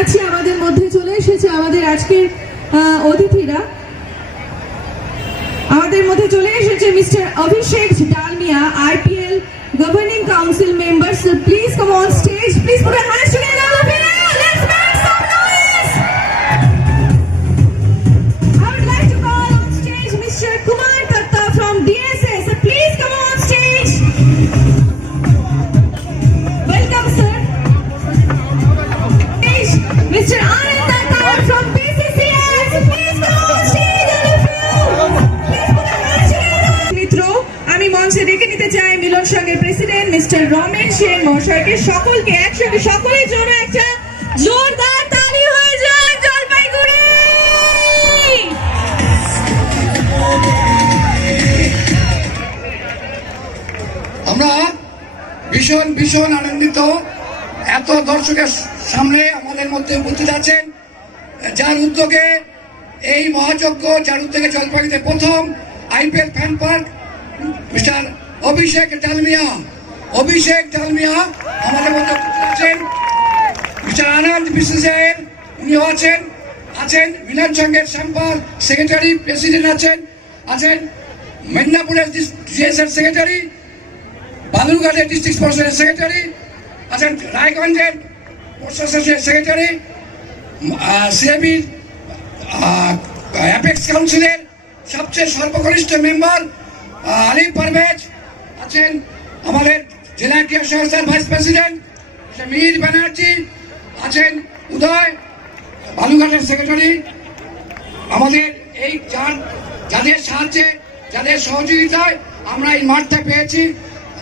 জানাচ্ছি আমাদের মধ্যে চলে এসেছে আমাদের আজকের অতিথিরা। আমাদের মধ্যে চলে এসেছে mister Abhishek Dalmiya, IPL governing council member. So please come on stage. Please put your hands together all of you. Let's make some noise. I would like to call on stage Mr. Kumar Datta from DSS. So please come on stage. Welcome sir. Stage Mr. Anand Datta from BCCI. So please come on stage all of you. Please put your hands together. মিত্র, আমি মঞ্চে ডেকে নিতে চাই মিলন সংঘের president mister Ramen Sen মহাশয়কে। সকলকে একসাথে সকলের জন্য একটা জোরদার তালি হয়ে যায় জলপাইগুড়ি। আমরা ভীষণ ভীষণ আনন্দিত, এত দর্শকের সামনে আমাদের মধ্যে উপস্থিত আছেন যার উদ্যোগে এই মহাযজ্ঞ, যার উদ্যোগে জলপাইগুড়িতে প্রথম IPL fan park mister Abhishek Dalmiya আমাদের মধ্যে আছেন। মিস্টার আনন্দ BCCI উনিও আছেন মিলন সংঘের শ্যামপাল সেক্রেটারি প্রেসিডেন্ট আছেন মেদিনীপুরের DSS সেক্রেটারি, বালুরঘাটের ডিস্ট্রিক্ট স্পোর্টসের সেক্রেটারি আছেন, রায়গঞ্জের প্রশাসনের সেক্রেটারি, CIBর অ্যাপেক্স কাউন্সিলের সবচেয়ে সর্বকনিষ্ঠ মেম্বার আলিফ পারভেজ আছেন, আমাদের জেলা ক্রীড়া সংস্থার ভাইস প্রেসিডেন্ট মীর ব্যানার্জি আছেন, উদয় বালুঘাটের সেক্রেটারি। আমাদের এই যাদের সাহায্যে, যাদের সহযোগিতায় আমরা এই মাঠটা পেয়েছি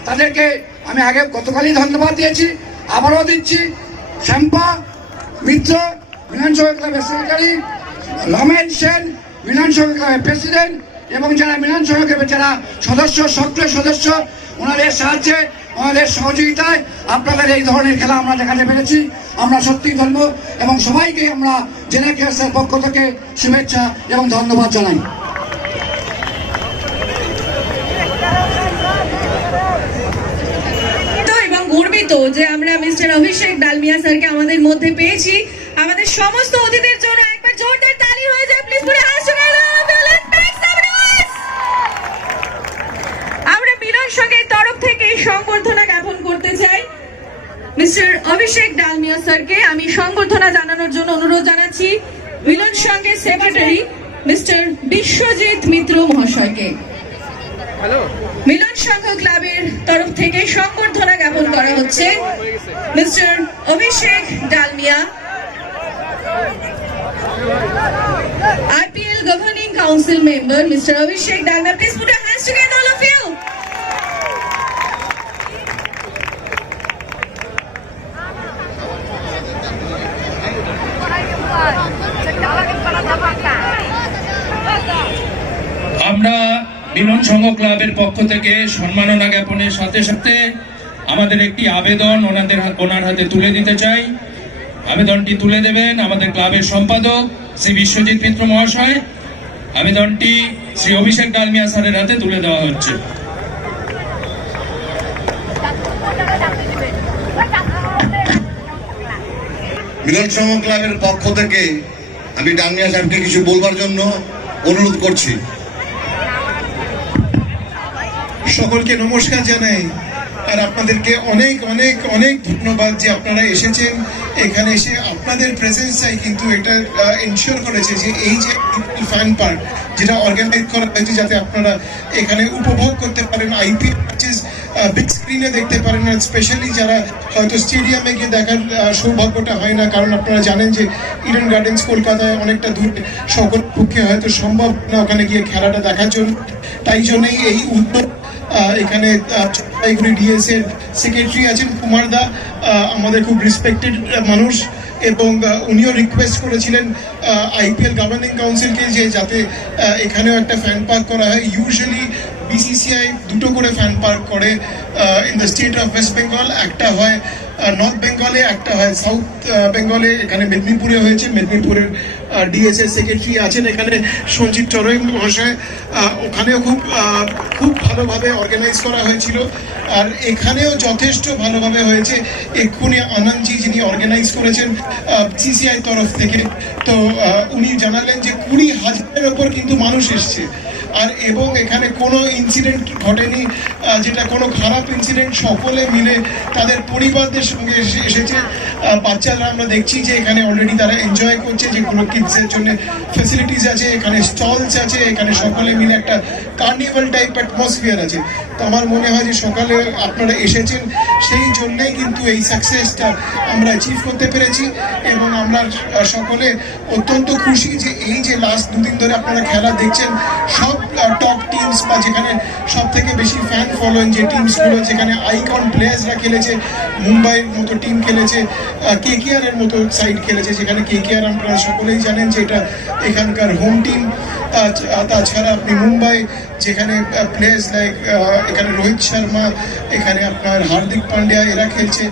তাদেরকে আমি আগে গতকালই ধন্যবাদ দিয়েছি, আবারও দিচ্ছি। শ্যাম্পা মিত্র মিলন সংঘ ক্লাবের সেক্রেটারি, রমেন সেন মিলন সংঘ ক্লাবের প্রেসিডেন্ট এবং যারা মিলন সংঘ ক্লাবের যারা সক্রিয় সদস্য, ওনাদের সাহায্যে, ওনাদের সহযোগিতায় আপনাদের এই ধরনের খেলা আমরা দেখাতে পেরেছি। আমরা সত্যি ধন্য এবং সবাইকে আমরা জেলা ক্রীড়ার পক্ষ থেকে শুভেচ্ছা এবং ধন্যবাদ জানাই। গর্বিত যে আমরা মিস্টার অভিষেক ডালমিয়া স্যারকে আমাদের মধ্যে পেয়েছি। আমাদের সমস্ত অতিথিদের জন্য একবার জোরদার তালি হয়ে যায়। প্লিজ পুরো হাত তোলো। Let's make some noise. আমরা মিলন সংঘের তরফ থেকে সংবর্ধনা জ্ঞাপন করতে চাই মিস্টার অভিষেক ডালমিয়া স্যারকে। আমি সংবর্ধনা জানানোর জন্য অনুরোধ জানাচ্ছি মিলন সংঘের সেক্রেটারি মিস্টার বিশ্বজিৎ মিত্র মহাশয়কে। মিলন সংঘ ক্লাবের তরফ থেকে সংবর্ধনা জ্ঞাপন করা হচ্ছে mister Abhishek Dalmiya, IPL governing council member mister Abhishek Dalmiya. Please put your hands together all of you. আমরা মিলন সংঘ ক্লাবের পক্ষ থেকে সম্মাননা জ্ঞাপনের সাথে সাথে আমাদের একটি আবেদন ওনার হাতে তুলে দিতে চাই। আবেদনটি তুলে দেবেন আমাদের ক্লাবের সম্পাদক শ্রী বিশ্বজিৎ মিত্র মহাশয়। আবেদনটি শ্রী অভিষেক ডালমিয়া স্যারের হাতে তুলে দেওয়া হচ্ছে। মিলন সংঘ ক্লাবের পক্ষ থেকে আমি ডালমিয়া সাহেবকে কিছু বলবার জন্য অনুরোধ করছি। সকলকে নমস্কার জানাই আর আপনাদেরকে অনেক অনেক অনেক ধন্যবাদ যে আপনারা এসেছেন। এখানে এসে আপনাদের প্রেজেন্সটাই কিন্তু এটা এনশিওর করেছে যে এই যে ফ্যান পার্ক যেটা অর্গানাইজ করা হয়েছে যাতে আপনারা এখানে উপভোগ করতে পারেন, IPL ম্যাচেস বিগ স্ক্রিনে দেখতে পারেন। আর স্পেশালি যারা হয়তো স্টেডিয়ামে গিয়ে দেখার সৌভাগ্যটা হয় না, কারণ আপনারা জানেন যে ইডেন গার্ডেন্স কলকাতায় অনেকটা দূরে, সকল পক্ষে হয়তো সম্ভব না ওখানে গিয়ে খেলাটা দেখার জন্য। তাই জন্যই এই উদ্যোগ। এখানে জলপাইগুড়ি DSS এর সেক্রেটারি আছেন কুমার দা, আমাদের খুব রেসপেক্টেড মানুষ, এবং উনিও রিকোয়েস্ট করেছিলেন IPL গভর্নিং কাউন্সিলকে যে যাতে এখানেও একটা ফ্যান পার্ক করা হয়। ইউজুয়ালি BCCI দুটো করে ফ্যান পার্ক করে in the state of West Bengal. একটা হয় নর্থ বেঙ্গলে, একটা হয় সাউথ বেঙ্গলে, এখানে মেদিনীপুরে হয়েছে। মেদিনীপুরের ডিএসএ সেক্রেটারি আছেন এখানে সঞ্জিত চরই মহাশয়, ওখানেও খুব ভালোভাবে অর্গানাইজ করা হয়েছিল। আর এখানেও যথেষ্ট ভালোভাবে হয়েছে। এক্ষুনি আনন্দজি যিনি অর্গানাইজ করেছেন সিসিআই তরফ থেকে, তো উনি জানালেন যে 20,000-এর ওপর কিন্তু মানুষ এসছে। আর এবং এখানে কোনো ইনসিডেন্ট ঘটেনি, যেটা কোনো খারাপ ইনসিডেন্ট, সকলে মিলে তাদের পরিবারদের সঙ্গে এসেছে। বাচ্চারা আমরা দেখছি যে এখানে অলরেডি তারা এনজয় করছে, যেগুলো কিডসের জন্য ফ্যাসিলিটিস আছে, এখানে স্টলস আছে, এখানে সকলে মিলে একটা কার্নিভাল টাইপ অ্যাটমসফিয়ার আছে। তো আমার মনে হয় যে সকালে আপনারা এসেছেন, সেই জন্যেই কিন্তু এই সাকসেসটা আমরা অ্যাচিভ করতে পেরেছি। এবং আমরা সকলে অত্যন্ত খুশি যে এই যে লাস্ট দুদিন ধরে আপনারা খেলা দেখছেন, সব টপ টিমস বা যেখানে সব থেকে বেশি ফ্যান ফলোয়িং যে টিমসগুলো, যেখানে আইকন প্লেয়ার্সরা খেলেছে, মুম্বাইয়ের মতো টিম খেলেছে, কেকেআর এর মতো সাইড খেলেছে, যেখানে কেকেআর আপনারা সকলেই জানেন যে এটা এখানকার হোম টিম। তাছাড়া আপনি মুম্বাই, যেখানে প্লেয়ার্স লাইক এখানে রোহিত শর্মা, এখানে আপনার হার্দিক পান্ডিয়া এরা খেলছে।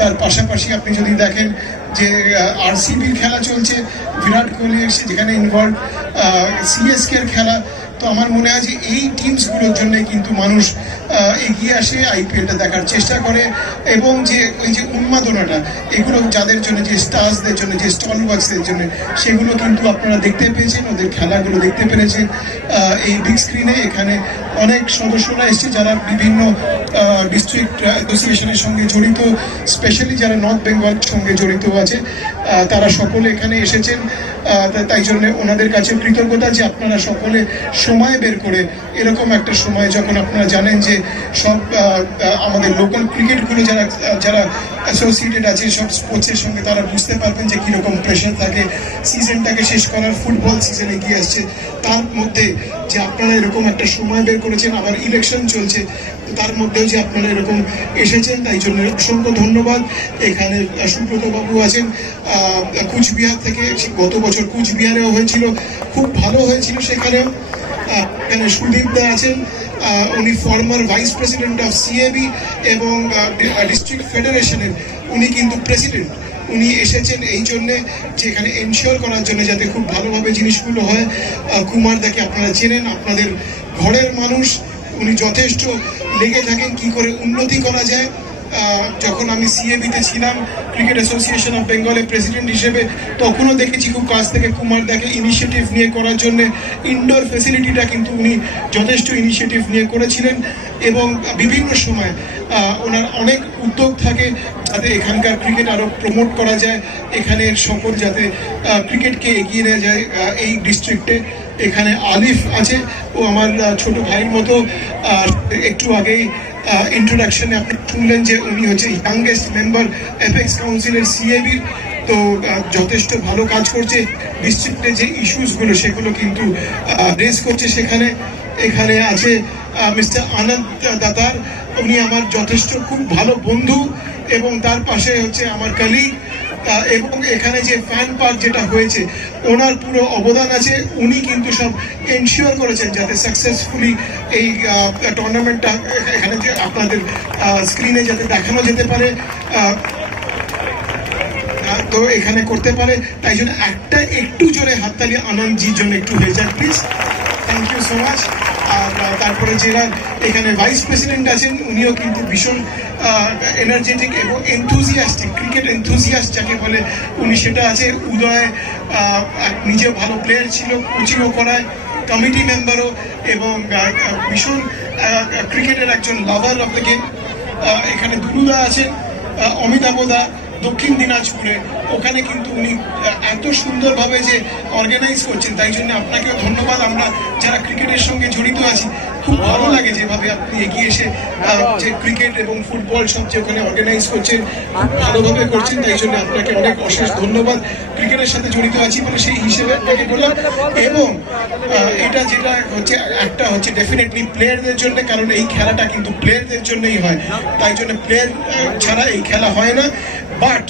তার পাশাপাশি আপনি যদি দেখেন যে আরসিবির খেলা চলছে, বিরাট কোহলি এসে যেখানে ইনভলভ, সিএসকে এর খেলা। তো আমার মনে হয় যে এই টিমসগুলোর জন্য কিন্তু মানুষ এগিয়ে আসে, আইপিএলটা দেখার চেষ্টা করে। এবং যে ওই যে উন্মাদনাটা, এগুলো যাদের জন্য, যে স্টার্সদের জন্য, যে স্টলওয়ার্সদের জন্য, সেগুলো কিন্তু আপনারা দেখতে পেয়েছেন, ওদের খেলাগুলো দেখতে পেরেছেন এই বিগ স্ক্রিনে। এখানে অনেক সদস্যরা এসছে যারা বিভিন্ন ডিস্ট্রিক্ট অ্যাসোসিয়েশনের সঙ্গে জড়িত, স্পেশালি যারা নর্থ বেঙ্গলের সঙ্গে জড়িত আছে, তারা সকলে এখানে এসেছেন। তাই জন্য ওনাদের কাছে কৃতজ্ঞতা যে আপনারা সকলে সময় বের করে, এরকম একটা সময় যখন আপনারা জানেন যে সব আমাদের লোকাল ক্রিকেটগুলো যারা অ্যাসোসিয়েটেড আছে সব স্পোর্টসের সঙ্গে, তারা বুঝতে পারবেন যে কীরকম প্রেশার থাকে সিজনটাকে শেষ করার। ফুটবল সিজন এগিয়ে আসছে, তার মধ্যে যে আপনারা এরকম একটা সময় বের করেছেন, আবার ইলেকশন চলছে, তার মধ্যেও যে আপনারা এরকম এসেছেন, তাই জন্য অসংখ্য ধন্যবাদ। এখানে সুব্রত বাবু আছেন কুচবিহার থেকে, গত বছর কুচবিহারেও হয়েছিল, খুব ভালো হয়েছিল সেখানেও। এখানে সুদীপ দা আছেন, উনি former vice president of CAB এবং ডিস্ট্রিক্ট ফেডারেশনের উনি কিন্তু প্রেসিডেন্ট। উনি এসেছেন এই জন্যে যে এখানে এনশিওর করার জন্য যাতে খুব ভালোভাবে জিনিসগুলো হয়। কুমার দাকে আপনারা চেনেন, আপনাদের ঘরের মানুষ, উনি যথেষ্ট লেগে থাকেন কি করে উন্নতি করা যায়। যখন আমি সিএবিতে ছিলাম, ক্রিকেট অ্যাসোসিয়েশন অফ বেঙ্গলের প্রেসিডেন্ট হিসেবে, তখনও দেখেছি খুব কাছ থেকে কুমার দাকে ইনিশিয়েটিভ নিয়ে করার জন্য ইনডোর ফ্যাসিলিটিটা কিন্তু উনি যথেষ্ট ইনিশিয়েটিভ নিয়ে করেছিলেন। এবং বিভিন্ন সময় ওনার অনেক উদ্যোগ থাকে যাতে এখানকার ক্রিকেট আরও প্রমোট করা যায়, এখানের সকল যাতে ক্রিকেটকে এগিয়ে নেওয়া যায় এই ডিস্ট্রিক্টে। এখানে আলিফ আছে, ও আমার ছোট ভাইয়ের মতো। একটু আগেই ইন্ট্রোডাকশনে আপনি শুনলেন যে উনি হচ্ছে ইয়াংগেস্ট মেম্বার এপেক্স কাউন্সিলের সিএবি। তো যথেষ্ট ভালো কাজ করছে, ডিস্ট্রিক্টে যে ইস্যুসগুলো সেগুলো কিন্তু রেজ করছে সেখানে। এখানে আছে মিস্টার আনন্দ দাতার, উনি আমার যথেষ্ট খুব ভালো বন্ধু, এবং তার পাশে হচ্ছে আমার কলিগ। এবং এখানে যে ফ্যান পার্ক যেটা হয়েছে, ওনার পুরো অবদান আছে। উনি কিন্তু সব এনশিওর করেছেন যাতে সাকসেসফুলি এই টুর্নামেন্টটা এখানে যে আপনাদের স্ক্রিনে যাতে দেখানো যেতে পারে, তো এখানে করতে পারে। তাই জন্য একটু জোরে হাততালি আনন্দজির জন্য একটু হয়ে যায় please. Thank you so much. আর তারপরে যারা এখানে ভাইস প্রেসিডেন্ট আছেন, উনিও কিন্তু ভীষণ এনার্জেটিক এবং এনথুজিয়াস্টিক, ক্রিকেট এনথুজিয়াস্ট যাকে বলে উনি, সেটা আছে। উদয় নিজে ভালো প্লেয়ার ছিল, কোচিংও করায়, কমিটি মেম্বারও, এবং ভীষণ ক্রিকেটের একজন লাভার অফ দ্য গেম। এখানে দুলুদা আছেন, অমিতাভদা দক্ষিণ দিনাজপুরে, ওখানে কিন্তু উনি এত সুন্দরভাবে যে অর্গানাইজ করছেন, তাই জন্য আপনাকেও ধন্যবাদ। আমরা যারা ক্রিকেটের সঙ্গে জড়িত আছি, খুব ভালো লাগে যেভাবে আপনি এগিয়ে এসে যে ক্রিকেট এবং ফুটবল সব যে ওখানে অর্গানাইজ করছেন, খুব ভালোভাবে করছেন, তাই জন্য আপনাকে অনেক অশেষ ধন্যবাদ। ক্রিকেটের সাথে জড়িত আছি বলে সেই হিসেবে আপনাকে বললাম। এবং এটা যেটা হচ্ছে, একটা হচ্ছে ডেফিনেটলি প্লেয়ারদের জন্য, কারণ এই খেলাটা কিন্তু প্লেয়ারদের জন্যই হয়, তাই জন্য প্লেয়ার ছাড়া এই খেলা হয় না। বাট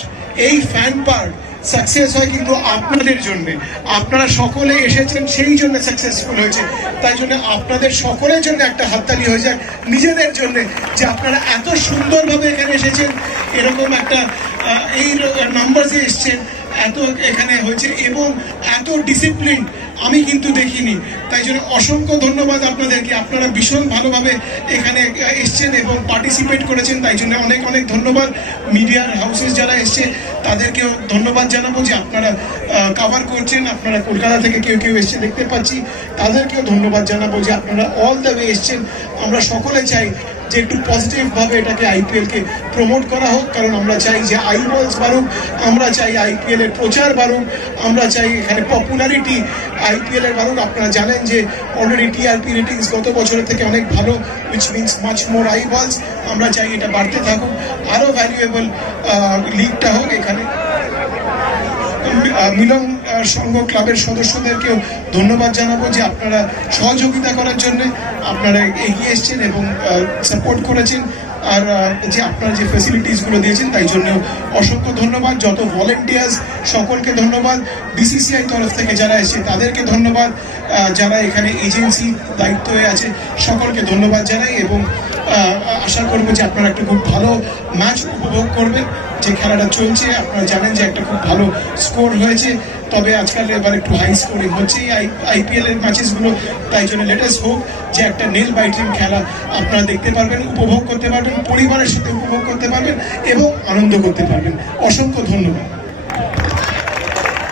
এই ফ্যান পার্ক সাকসেস হয় কিন্তু আপনাদের জন্য। আপনারা সকলে এসেছেন সেই জন্য সাকসেসফুল হয়েছে। তাই জন্য আপনাদের সকলের জন্য একটা হাততালি হয়ে যায়, নিজেদের জন্য, যে আপনারা এত সুন্দরভাবে এখানে এসেছেন, এরকম একটা এই নাম্বারসে এসছেন, এত এখানে হয়েছে এবং এত ডিসিপ্লিন আমি কিন্তু দেখিনি। তাই জন্য অসংখ্য ধন্যবাদ আপনাদেরকে। আপনারা ভীষণ ভালোভাবে এখানে এসছেন এবং পার্টিসিপেট করেছেন, তাই জন্য অনেক অনেক ধন্যবাদ। মিডিয়ার হাউসেস যারা এসছে তাদেরকেও ধন্যবাদ জানাবো যে আপনারা কভার করছেন। আপনারা কলকাতা থেকে কেউ কেউ এসছে দেখতে পাচ্ছি, তাদেরকেও ধন্যবাদ জানাবো যে আপনারা অল দ্য ওয়ে এসছেন। আমরা সকলে চাই যে একটু পজিটিভভাবে এটাকে আইপিএলকে প্রমোট করা হোক, কারণ আমরা চাই যে আইবলস বাড়ুক, আমরা চাই আইপিএল এর প্রচার বাড়ুক, আমরা চাই এখানে পপুলারিটি আইপিএল এর বাড়ুক। আপনারা জানেন যে অলরেডি টিআরপি রেটিংস গত বছরের থেকে অনেক ভালো, উইচ মিনস মাচ মোর আইবলস। আমরা চাই এটা বাড়তে থাকুক, আরও ভ্যালুয়েবল লিগটা হোক এখানে। মিলন সংঘ ক্লাবের সদস্যদেরকেও ধন্যবাদ জানাবো যে আপনারা সহযোগিতা করার জন্য আপনারা এগিয়ে এসছেন এবং সাপোর্ট করেছেন, আর যে আপনারা যে ফেসিলিটিসগুলো দিয়েছেন তাই জন্য অসংখ্য ধন্যবাদ। যত ভলেন্টিয়ার্স সকলকে ধন্যবাদ, বিসিসিআই তরফ থেকে যারা এসেছে তাদেরকে ধন্যবাদ, যারা এখানে এজেন্সি দায়িত্বে আছে সকলকে ধন্যবাদ জানাই এবং আশা করবো যে আপনারা একটা খুব ভালো ম্যাচ উপভোগ করবেন। যে খেলাটা চলছে আপনারা জানেন যে একটা খুব ভালো স্কোর হয়েছে, তবে আজকাল এবার একটু হাই স্কোরিং হচ্ছে আইপিএল এর ম্যাচেসগুলো। তাই জন্য লেটেস্ট হোক যে একটা নেল বাইটিং খেলা আপনারা দেখতে পারবেন, উপভোগ করতে পারবেন, পরিবারের সাথে উপভোগ করতে পারবেন এবং আনন্দ করতে পারবেন। অসংখ্য ধন্যবাদ।